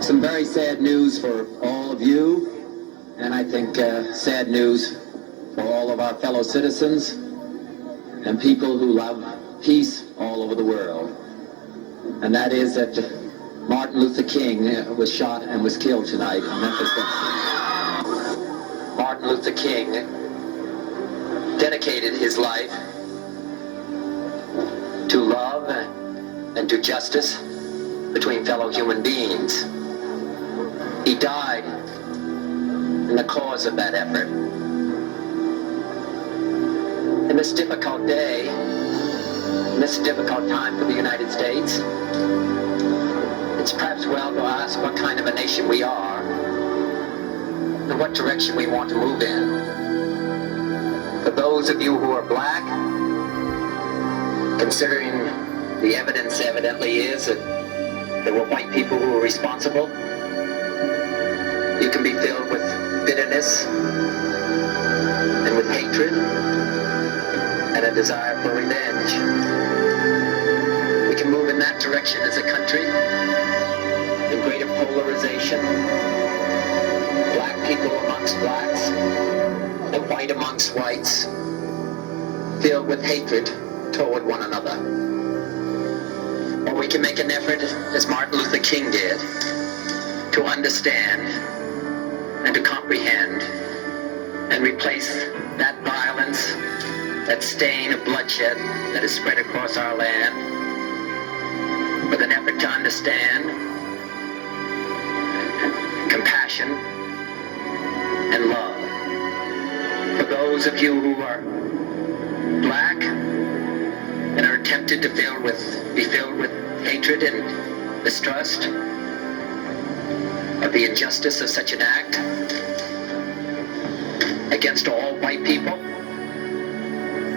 Some very sad news for all of you, and I think sad news for all of our fellow citizens and people who love peace all over the world. And that is that Martin Luther King was shot and was killed tonight in Memphis, Tennessee. Martin Luther King dedicated his life to love and to justice between fellow human beings. He died in the cause of that effort. In this difficult day, in this difficult time for the United States, it's perhaps well to ask what kind of a nation we are and what direction we want to move in. For those of you who are black, considering the evidence evidently is that there were white people who were responsible, you can be filled with bitterness and with hatred and a desire for revenge. We can move in that direction as a country, in greater polarization, black people amongst blacks, and white amongst whites, filled with hatred toward one another. Or we can make an effort, as Martin Luther King did, to understand and to comprehend and replace that violence, that stain of bloodshed that is spread across our land, with an effort to understand compassion and love. For those of you who are black and are tempted to be filled with hatred and mistrust of the injustice of such an act against all white people,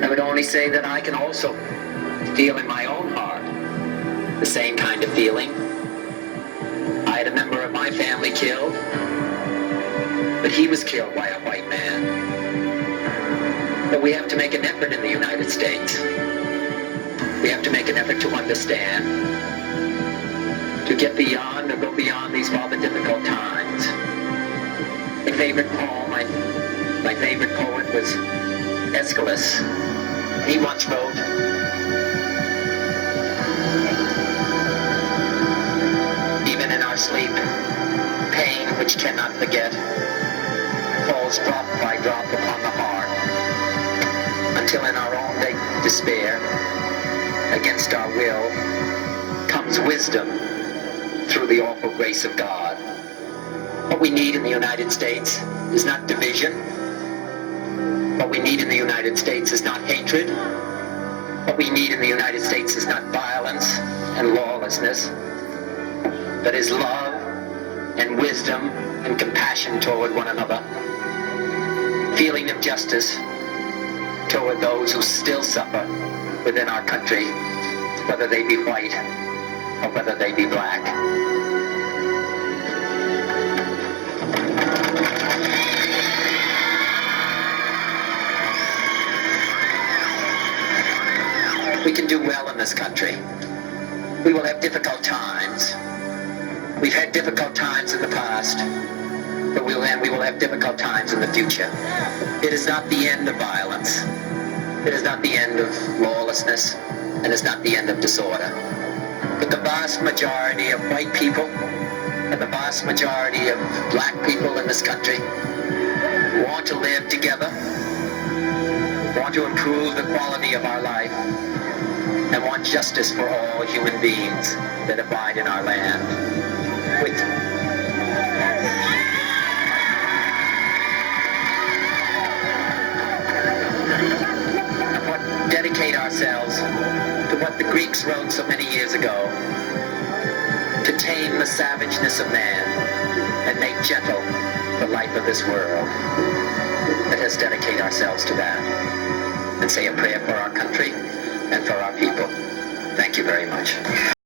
I would only say that I can also feel in my own heart the same kind of feeling. I had a member of my family killed, but he was killed by a white man. But we have to make an effort in the United States. We have to make an effort to understand, to get beyond or go beyond these rather difficult times. My favorite poem, my favorite poet was Aeschylus. He once wrote, "Even in our sleep, pain which cannot forget falls drop by drop upon the heart, until in our own despair, against our will, comes wisdom through the awful grace of God." What we need in the United States is not division. What we need in the United States is not hatred. What we need in the United States is not violence and lawlessness, but is love and wisdom and compassion toward one another. Feeling of justice toward those who still suffer within our country, whether they be white or whether they be black. We can do well in this country. We will have difficult times. We've had difficult times in the past, but we will have difficult times in the future. It is not the end of violence. It is not the end of lawlessness, and it's not the end of disorder. But the vast majority of white people and the vast majority of black people in this country want to live together, want to improve the quality of our life, and want justice for all human beings that abide in our land. Dedicate ourselves to what the Greeks wrote so many years ago, to tame the savageness of man and make gentle the life of this world. Let us dedicate ourselves to that and say a prayer for our country and for our people. Thank you very much.